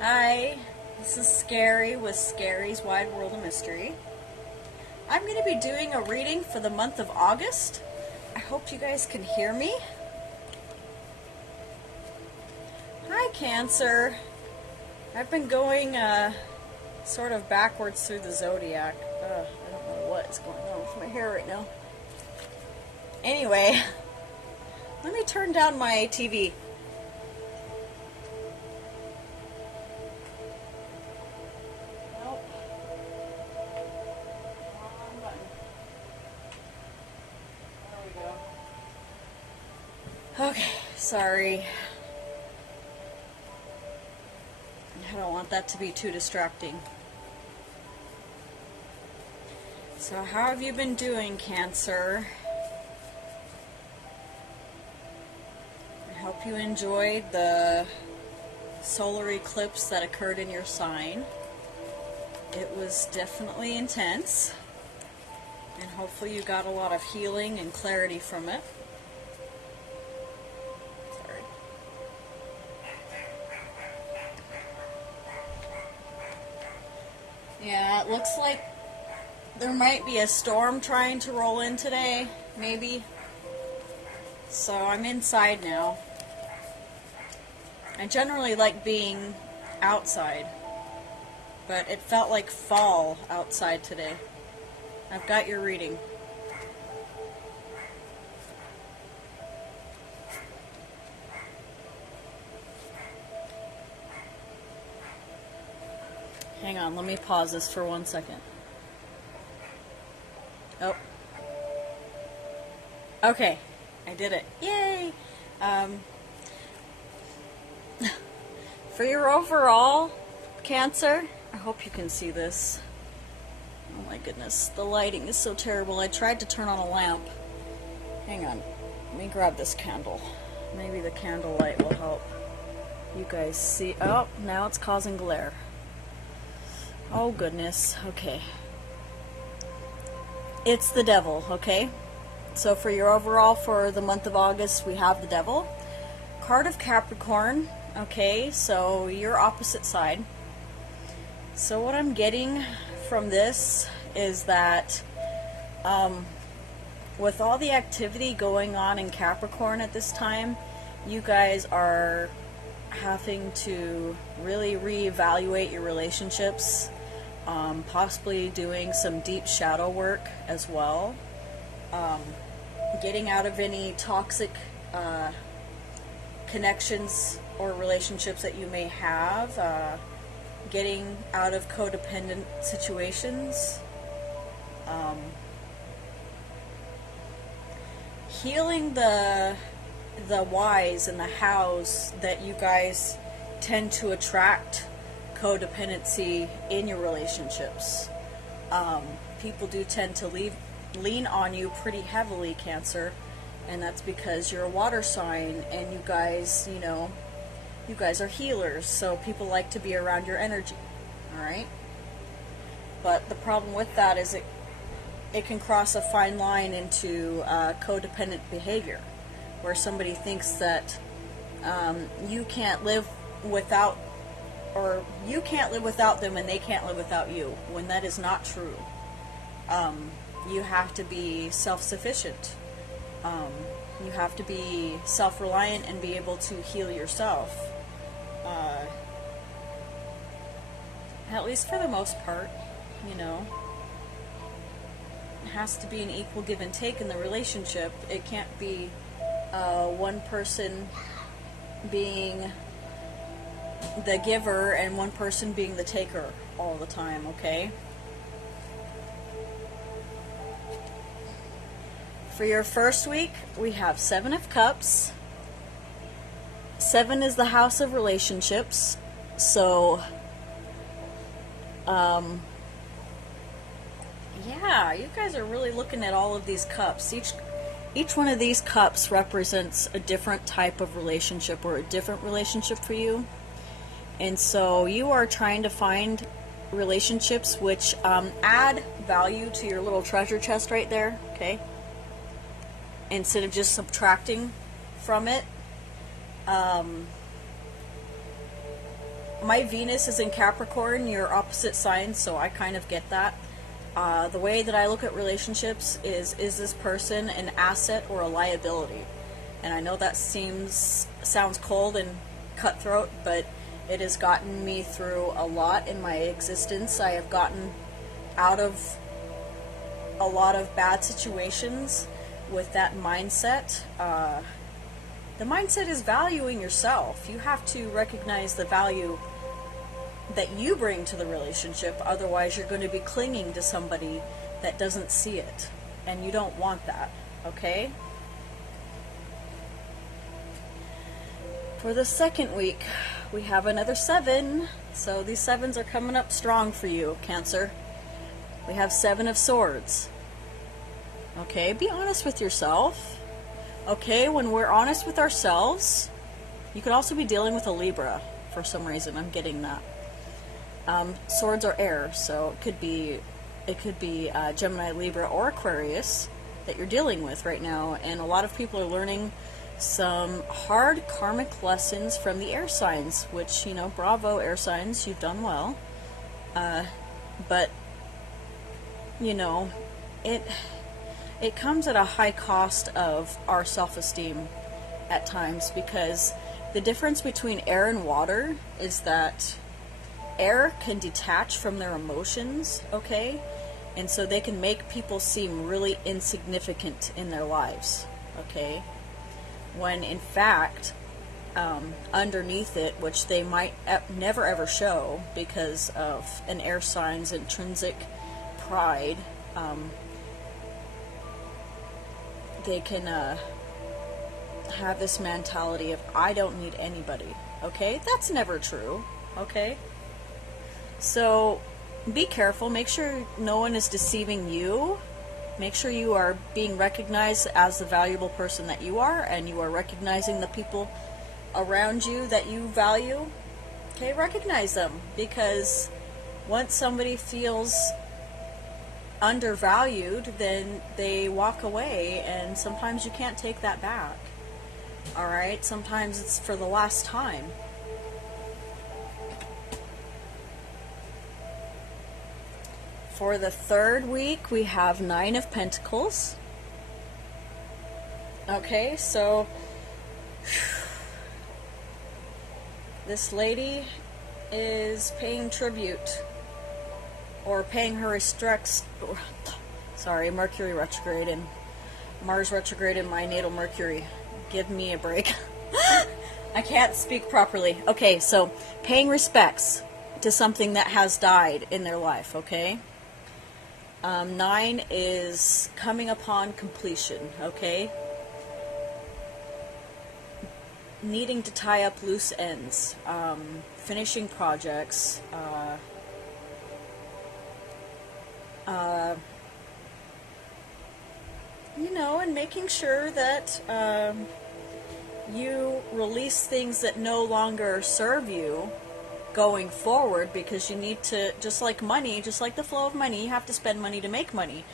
Hi, this is Scary with Scary's Wide World of Mystery. I'm going to be doing a reading for the month of August. I hope you guys can hear me. Hi, Cancer. I've been going sort of backwards through the zodiac. I don't know what is going on with my hair right now. Anyway, let me turn down my TV. Nope. Wrong button. There we go. Okay, sorry. I don't want that to be too distracting. So how have you been doing, Cancer? I hope you enjoyed the solar eclipse that occurred in your sign. It was definitely intense, and hopefully you got a lot of healing and clarity from it. Sorry. Yeah, it looks like there might be a storm trying to roll in today, maybe. So I'm inside now. I generally like being outside, but it felt like fall outside today. I've got your reading. Hang on, let me pause this for 1 second. Oh. Okay, I did it. Yay! For your overall Cancer, I hope you can see this. Oh my goodness, the lighting is so terrible. I tried to turn on a lamp. Hang on, let me grab this candle. Maybe the candle light will help you guys see. Oh, now it's causing glare. Oh goodness, okay. It's the devil, okay? So for your overall for the month of August, we have the devil. Card of Capricorn, okay, so your opposite side. So what I'm getting from this is that with all the activity going on in Capricorn at this time, you guys are having to really reevaluate your relationships, possibly doing some deep shadow work as well, getting out of any toxic connections or relationships that you may have, getting out of codependent situations, healing the whys and the hows that you guys tend to attract codependency in your relationships. People do tend to lean on you pretty heavily, Cancer, and that's because you're a water sign and you guys, you guys are healers, so people like to be around your energy, alright? But the problem with that is it can cross a fine line into codependent behavior, where somebody thinks that you can't live without, or you can't live without them and they can't live without you, when that is not true. You have to be self-sufficient. You have to be self-reliant and be able to heal yourself. At least for the most part, It has to be an equal give and take in the relationship. It can't be one person being the giver and one person being the taker all the time, okay? For your first week, we have 7 of Cups. 7 is the house of relationships. So, yeah, you guys are really looking at all of these cups. Each one of these cups represents a different type of relationship or a different relationship for you. And so you are trying to find relationships which add value to your little treasure chest right there, okay? Instead of just subtracting from it. my Venus is in Capricorn, your opposite sign, so I kind of get that. The way that I look at relationships is this person an asset or a liability? And I know that sounds cold and cutthroat, but it has gotten me through a lot in my existence. I have gotten out of a lot of bad situations with that mindset. The mindset is valuing yourself. You have to recognize the value that you bring to the relationship, otherwise you're going to be clinging to somebody that doesn't see it, and you don't want that, okay? For the second week, we have another 7, so these 7s are coming up strong for you, Cancer. We have 7 of Swords. Okay, be honest with yourself. Okay, when we're honest with ourselves, you could also be dealing with a Libra for some reason. I'm getting that. Swords are air, so it could be Gemini, Libra, or Aquarius that you're dealing with right now. And a lot of people are learning some hard karmic lessons from the air signs, which, you know, bravo, air signs, you've done well. But, you know, it comes at a high cost of our self-esteem at times, because the difference between air and water is that air can detach from their emotions, okay? And so they can make people seem really insignificant in their lives, okay? When in fact, underneath it, which they might never ever show because of an air sign's intrinsic pride, they can have this mentality of, I don't need anybody, okay? That's never true, okay? So be careful. Make sure no one is deceiving you. Make sure you are being recognized as the valuable person that you are, and you are recognizing the people around you that you value. Okay, recognize them, because once somebody feels undervalued, then they walk away, and sometimes you can't take that back. Alright, sometimes it's for the last time. For the third week, we have 9 of Pentacles. Okay, so this lady is paying tribute, or paying her respects. Sorry, Mercury retrograde and Mars retrograde in my natal Mercury. Give me a break. I can't speak properly. Okay, so paying respects to something that has died in their life, okay? 9 is coming upon completion, okay? Needing to tie up loose ends, finishing projects, you know, and making sure that you release things that no longer serve you going forward, because you need to, just like money, just like the flow of money, you have to spend money to make money.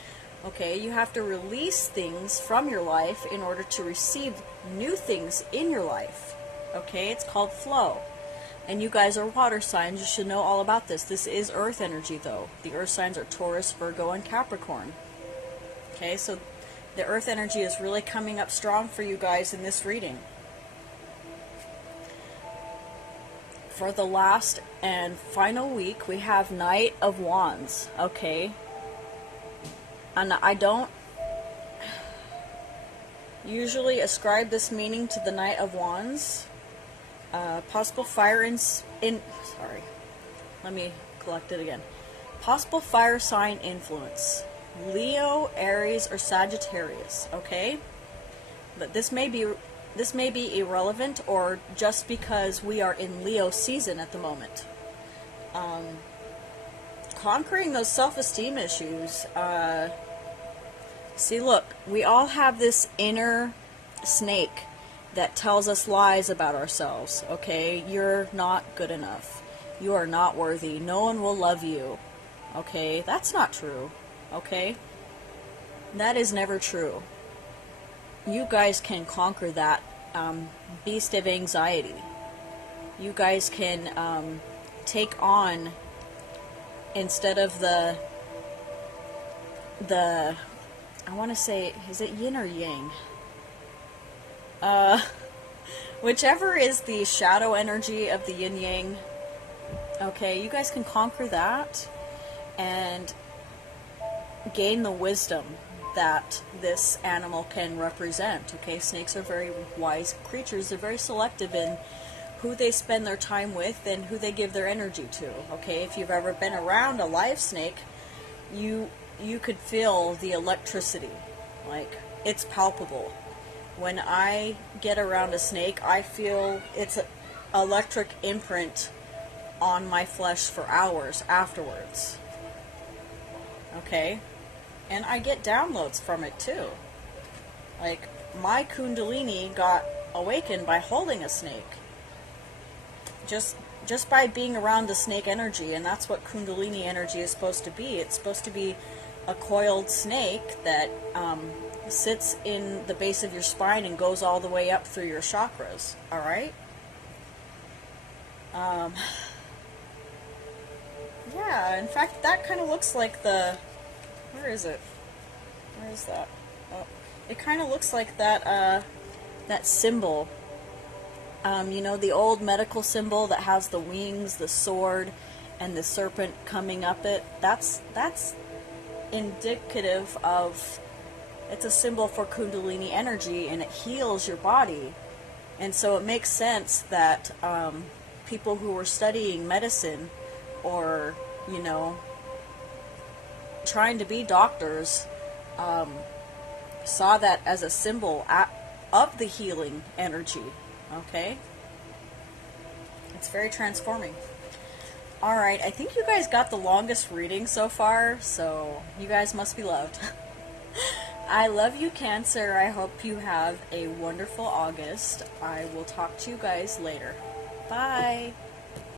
Okay, you have to release things from your life in order to receive new things in your life. Okay, it's called flow. And you guys are water signs, you should know all about this. This is earth energy though. The earth signs are Taurus, Virgo, and Capricorn. Okay, so the earth energy is really coming up strong for you guys in this reading. For the last and final week, we have Knight of Wands, okay? And I don't usually ascribe this meaning to the Knight of Wands. Possible fire sorry, let me collect it again. Possible fire sign influence. Leo, Aries, or Sagittarius, okay? But this may be irrelevant, or just because we are in Leo season at the moment. Conquering those self-esteem issues. See, look, we all have this inner snake that tells us lies about ourselves, okay? You're not good enough. You are not worthy. No one will love you, okay? That's not true, okay? That is never true. You guys can conquer that beast of anxiety. You guys can take on, instead of the I want to say, is it yin or yang? Whichever is the shadow energy of the yin yang. Okay, you guys can conquer that and gain the wisdom that this animal can represent. Okay, snakes are very wise creatures. They're very selective in who they spend their time with and who they give their energy to. Okay, if you've ever been around a live snake, you could feel the electricity. Like, it's palpable. When I get around a snake, I feel its electric imprint on my flesh for hours afterwards. Okay? And I get downloads from it too. Like, my Kundalini got awakened by holding a snake. Just by being around the snake energy, and that's what Kundalini energy is supposed to be. It's supposed to be a coiled snake that sits in the base of your spine and goes all the way up through your chakras. Alright? Yeah, in fact, that kind of looks like the... Where is it? Where is that? Oh, it kind of looks like that, that symbol. You know, the old medical symbol that has the wings, the sword, and the serpent coming up it. That's indicative of... It's a symbol for Kundalini energy, and it heals your body. And so it makes sense that people who were studying medicine or, you know, trying to be doctors saw that as a symbol of the healing energy. Okay? It's very transforming. Alright, I think you guys got the longest reading so far, so you guys must be loved. I love you, Cancer. I hope you have a wonderful August. I will talk to you guys later. Bye!